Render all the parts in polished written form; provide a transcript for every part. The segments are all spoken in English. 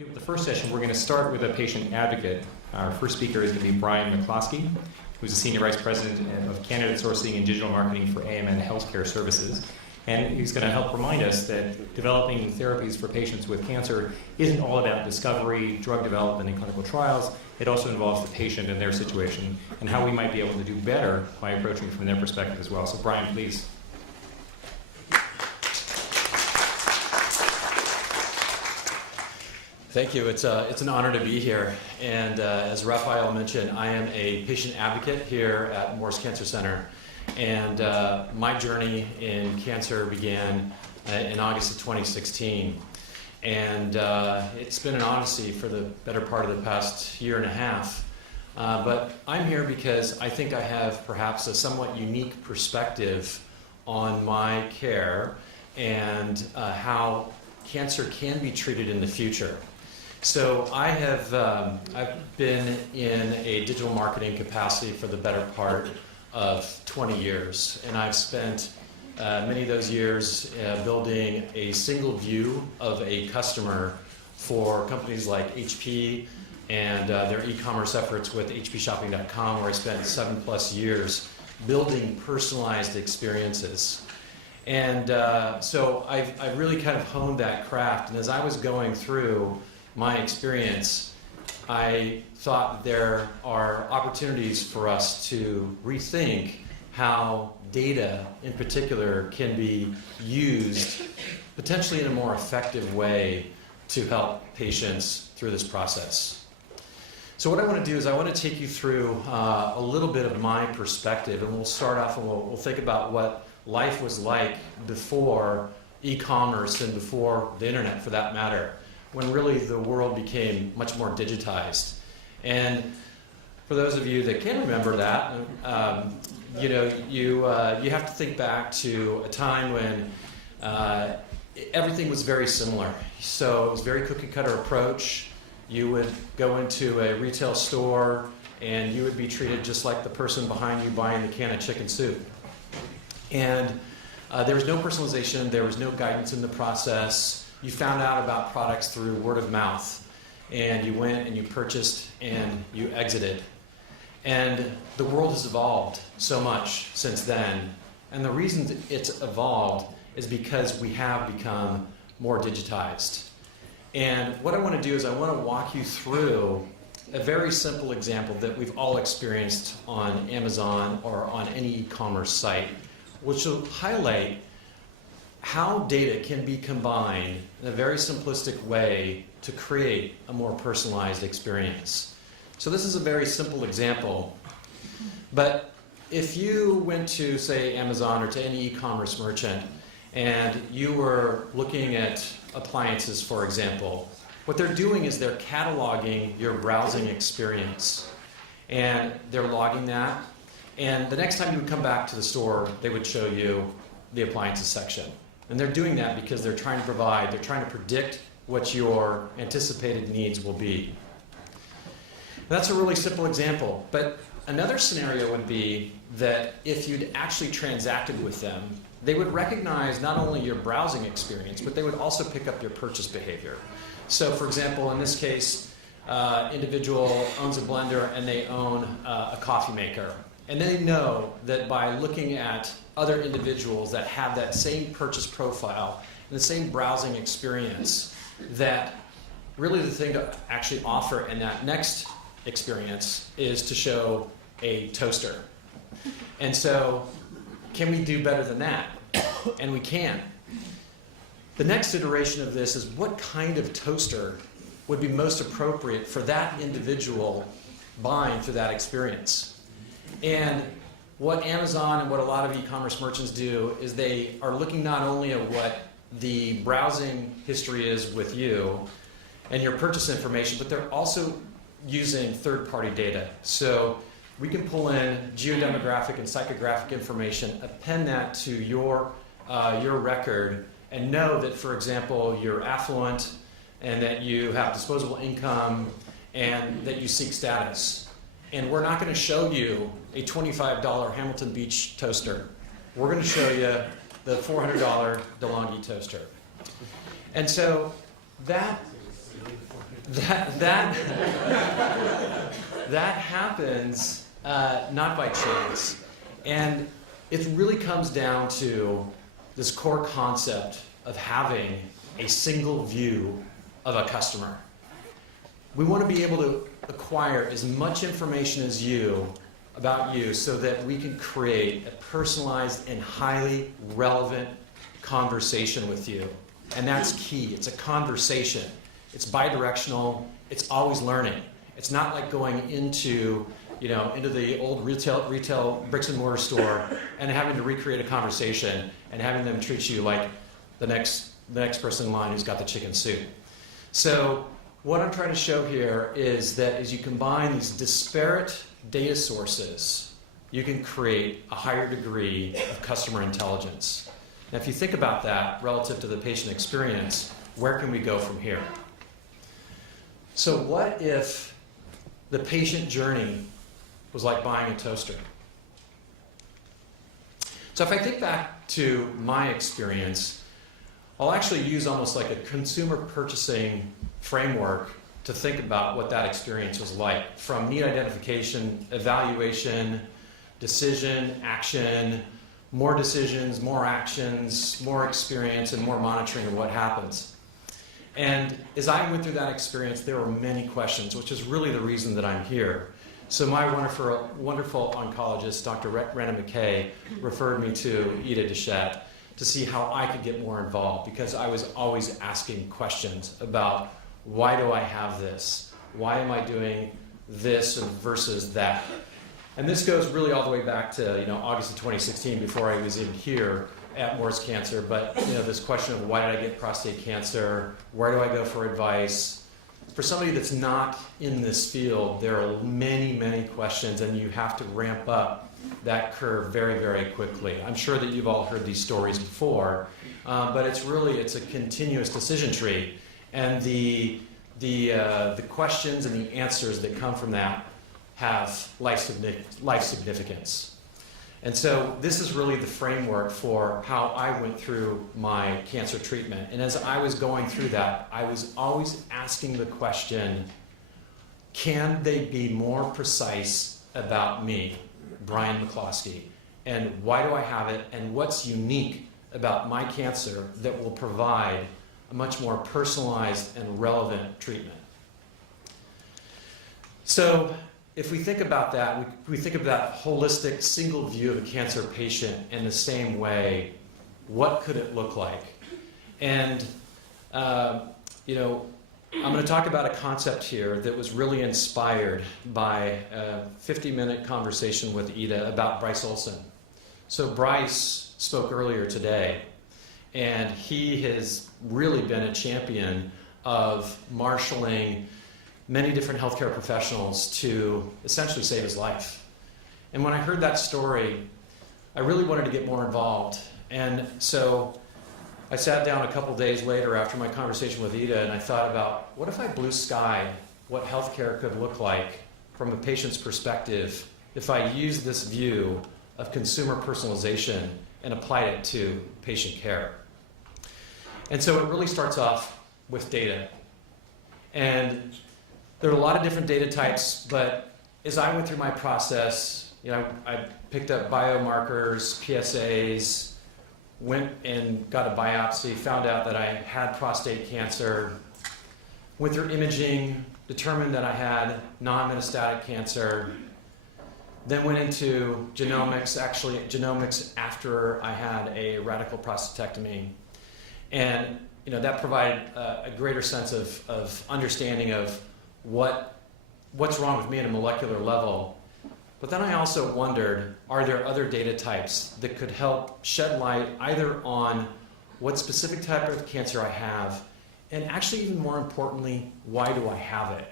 do with the first session, we're going to start with a patient advocate. Our first speaker is going to be Brian McCloskey, who's the Senior Vice President of Candidate Sourcing and Digital Marketing for AMN Healthcare Services. And he's going to help remind us that developing therapies for patients with cancer isn't all about discovery, drug development, and clinical trials. It also involves the patient and their situation and how we might be able to do better by approaching it from their perspective as well. So Brian, please. Thank you. It's an honor to be here. And as Raphael mentioned, I am a patient advocate here at Morris Cancer Center. And my journey in cancer began in August of 2016. And it's been an odyssey for the better part of the past year and a half. But I'm here because I think I have perhaps a somewhat unique perspective on my care and how cancer can be treated in the future. So I've been in a digital marketing capacity for the better part of 20 years, and I've spent many of those years building a single view of a customer for companies like HP and their e-commerce efforts with hpshopping.com, where I spent 7+ years building personalized experiences. And so I've really kind of honed that craft, and as I was going through my experience, I thought there are opportunities for us to rethink how data in particular can be used potentially in a more effective way to help patients through this process. So what I want to do is I want to take you through a little bit of my perspective, and we'll start off and we'll think about what life was like before e-commerce and before the internet, for that matter, when really the world became much more digitized. And for those of you that can remember that, you have to think back to a time when everything was very similar. So it was a very cookie-cutter approach. You would go into a retail store and you would be treated just like the person behind you buying the can of chicken soup. And there was no personalization, there was no guidance in the process. You found out about products through word of mouth, and you went and you purchased and you exited. And the world has evolved so much since then. And the reason it's evolved is because we have become more digitized. And what I want to do is I want to walk you through a very simple example that we've all experienced on Amazon or on any e-commerce site, which will highlight how data can be combined in a very simplistic way to create a more personalized experience. So this is a very simple example, but if you went to, say, Amazon or to any e-commerce merchant and you were looking at appliances, for example, what they're doing is they're cataloging your browsing experience, and they're logging that, and the next time you would come back to the store, they would show you the appliances section. And they're doing that because they're trying to predict what your anticipated needs will be. That's a really simple example, but another scenario would be that if you'd actually transacted with them, they would recognize not only your browsing experience, but they would also pick up your purchase behavior. So for example, in this case, individual owns a blender and they own a coffee maker. And they know that by looking at other individuals that have that same purchase profile and the same browsing experience, that really the thing to actually offer in that next experience is to show a toaster. And so, can we do better than that? And we can. The next iteration of this is what kind of toaster would be most appropriate for that individual buying through that experience. And what Amazon and what a lot of e-commerce merchants do is they are looking not only at what the browsing history is with you and your purchase information, but they're also using third-party data. So we can pull in geodemographic and psychographic information, append that to your record, and know that, for example, you're affluent and that you have disposable income and that you seek status. And we're not going to show you a $25 Hamilton Beach toaster. We're going to show you the $400 DeLonghi toaster. And so that that happens not by chance. And it really comes down to this core concept of having a single view of a customer. We want to be able to acquire as much information as about you so that we can create a personalized and highly relevant conversation with you. And that's key. It's a conversation. It's bidirectional. It's always learning. It's not like going into the old retail bricks and mortar store and having to recreate a conversation and having them treat you like the next person in line who's got the chicken soup. So what I'm trying to show here is that as you combine these disparate data sources, you can create a higher degree of customer intelligence. Now, if you think about that relative to the patient experience, where can we go from here? So what if the patient journey was like buying a toaster? So if I think back to my experience, I'll actually use almost like a consumer purchasing framework to think about what that experience was like, from need identification, evaluation, decision, action, more decisions, more actions, more experience, and more monitoring of what happens. And as I went through that experience, there were many questions, which is really the reason that I'm here. So my wonderful oncologist, Dr. Rena McKay, referred me to Ida Deschette to see how I could get more involved, because I was always asking questions about, why do I have this? Why am I doing this versus that? And this goes really all the way back to August of 2016, before I was even here at Moore's Cancer. But this question of, why did I get prostate cancer? Where do I go for advice? For somebody that's not in this field, there are many, many questions, and you have to ramp up that curve very, very quickly. I'm sure that you've all heard these stories before, but it's a continuous decision tree, and the questions and the answers that come from that have life significance. And so this is really the framework for how I went through my cancer treatment. And as I was going through that, I was always asking the question, can they be more precise about me, Brian McCloskey, and why do I have it, and what's unique about my cancer that will provide a much more personalized and relevant treatment? So if we think about that, we think of that holistic single view of a cancer patient in the same way. What could it look like? And I'm going to talk about a concept here that was really inspired by a 50-minute conversation with Ida about Bryce Olson. So Bryce spoke earlier today, and he has really been a champion of marshaling many different healthcare professionals to essentially save his life. And when I heard that story, I really wanted to get more involved. And so I sat down a couple days later after my conversation with Ida, and I thought about, what if I blue sky what healthcare could look like from a patient's perspective if I used this view of consumer personalization and applied it to patient care? And so it really starts off with data. And there are a lot of different data types, but as I went through my process, I picked up biomarkers, PSAs, went and got a biopsy, found out that I had prostate cancer, went through imaging, determined that I had non-metastatic cancer, then went into genomics after I had a radical prostatectomy. And that provided a greater sense of understanding of what's wrong with me at a molecular level. But then I also wondered, are there other data types that could help shed light either on what specific type of cancer I have, and actually even more importantly, why do I have it?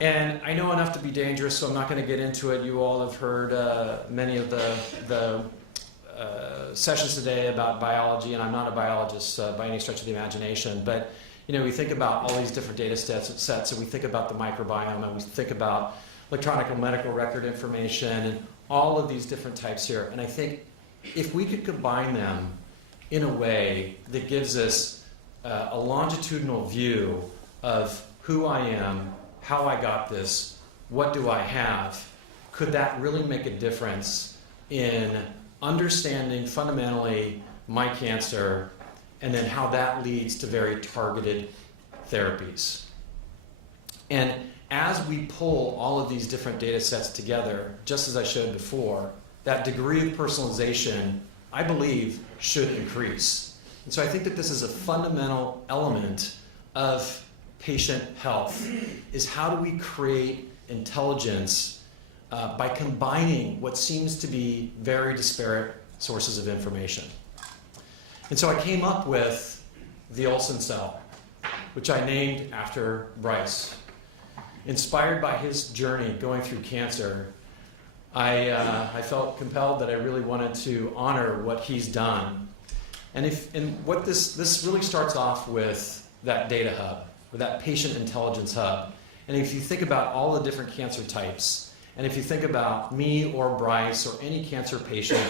And I know enough to be dangerous, so I'm not going to get into it. You all have heard many of the sessions today about biology, and I'm not a biologist by any stretch of the imagination, but we think about all these different data sets, and we think about the microbiome, and we think about electronic medical record information, and all of these different types here. And I think if we could combine them in a way that gives us a longitudinal view of who I am, how I got this, what do I have, could that really make a difference in understanding fundamentally my cancer, and then how that leads to very targeted therapies. And as we pull all of these different data sets together, just as I showed before, that degree of personalization, I believe, should increase. And so I think that this is a fundamental element of patient health, is how do we create intelligence by combining what seems to be very disparate sources of information. And so I came up with the Olsen cell, which I named after Bryce. Inspired by his journey going through cancer, I felt compelled that I really wanted to honor what he's done. And what this really starts off with that data hub, or that patient intelligence hub. And if you think about all the different cancer types, and if you think about me or Bryce or any cancer patient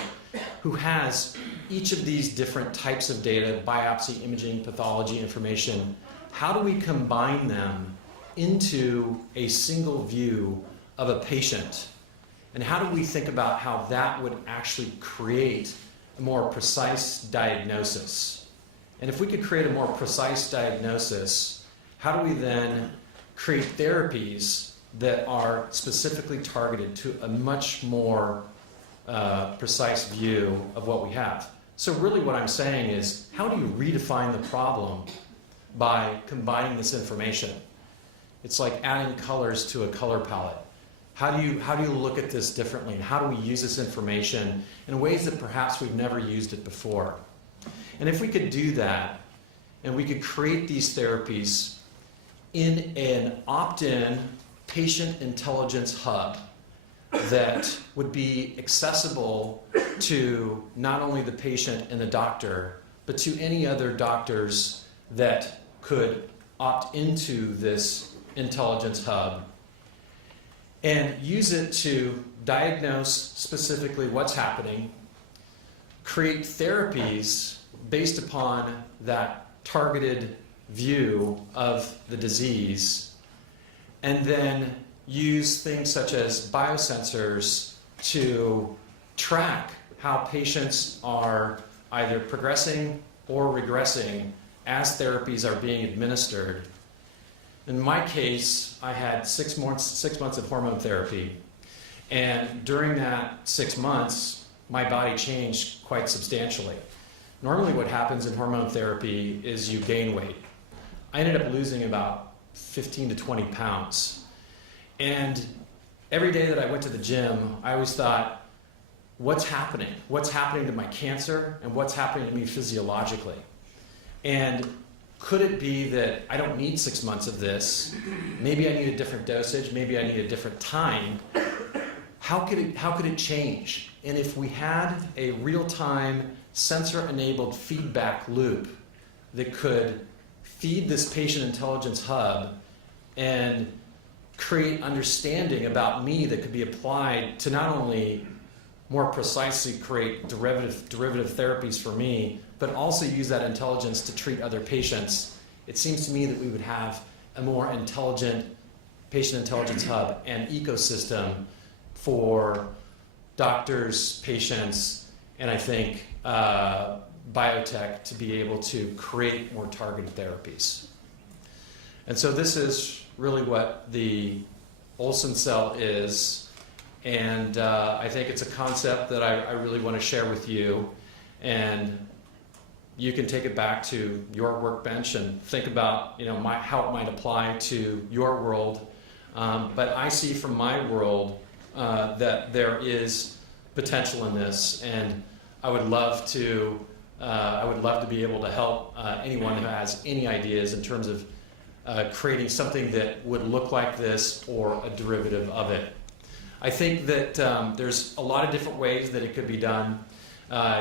who has each of these different types of data, biopsy, imaging, pathology information, how do we combine them into a single view of a patient? And how do we think about how that would actually create a more precise diagnosis? And if we could create a more precise diagnosis, how do we then create therapies that are specifically targeted to a much more precise view of what we have? So really what I'm saying is, how do you redefine the problem by combining this information? It's like adding colors to a color palette. How do you look at this differently, and how do we use this information in ways that perhaps we've never used it before? And if we could do that, and we could create these therapies in an opt-in patient intelligence hub that would be accessible to not only the patient and the doctor, but to any other doctors that could opt into this intelligence hub, and use it to diagnose specifically what's happening, create therapies based upon that targeted view of the disease, and then use things such as biosensors to track how patients are either progressing or regressing as therapies are being administered. In my case, I had 6 months of hormone therapy, and during that 6 months, my body changed quite substantially. Normally what happens in hormone therapy is you gain weight. I ended up losing about 15 to 20 pounds. And every day that I went to the gym, I always thought, what's happening? What's happening to my cancer, and what's happening to me physiologically? And could it be that I don't need 6 months of this? Maybe I need a different dosage. Maybe I need a different time. How could it change? And if we had a real-time sensor-enabled feedback loop that could feed this patient intelligence hub and create understanding about me that could be applied to not only more precisely create derivative therapies for me, but also use that intelligence to treat other patients, it seems to me that we would have a more intelligent patient intelligence hub and ecosystem for doctors, patients, and I think biotech to be able to create more targeted therapies. And so this is really what the Olsen cell is, and I think it's a concept that I really want to share with you, and you can take it back to your workbench and think about how it might apply to your world. But I see from my world that there is potential in this, and I would love to be able to help anyone who has any ideas in terms of creating something that would look like this or a derivative of it. I think that there's a lot of different ways that it could be done.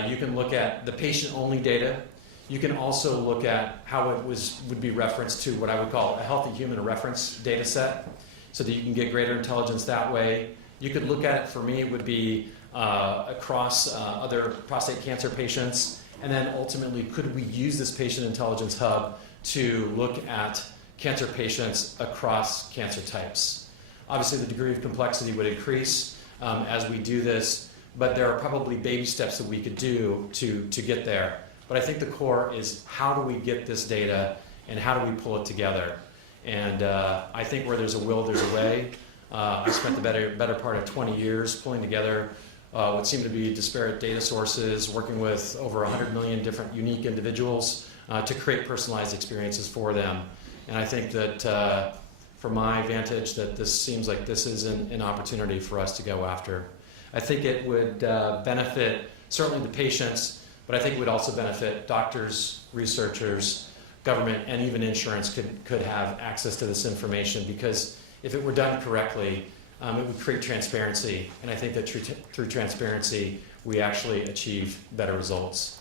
You can look at the patient-only data. You can also look at how it would be referenced to what I would call a healthy human reference data set, so that you can get greater intelligence that way. You could look at it, for me, it would be across other prostate cancer patients, and then ultimately, could we use this patient intelligence hub to look at cancer patients across cancer types. Obviously, the degree of complexity would increase as we do this, but there are probably baby steps that we could do to get there. But I think the core is how do we get this data and how do we pull it together? And I think where there's a will, there's a way. I spent the better part of 20 years pulling together what seemed to be disparate data sources, working with over 100 million different unique individuals to create personalized experiences for them. And I think that from my vantage, that this seems like this is an opportunity for us to go after. I think it would benefit certainly the patients, but I think it would also benefit doctors, researchers, government, and even insurance could have access to this information, because if it were done correctly, it would create transparency. And I think that through transparency, we actually achieve better results.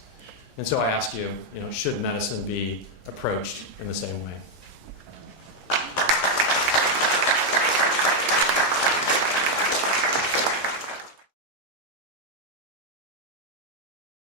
And so I ask you, should medicine be approached in the same way?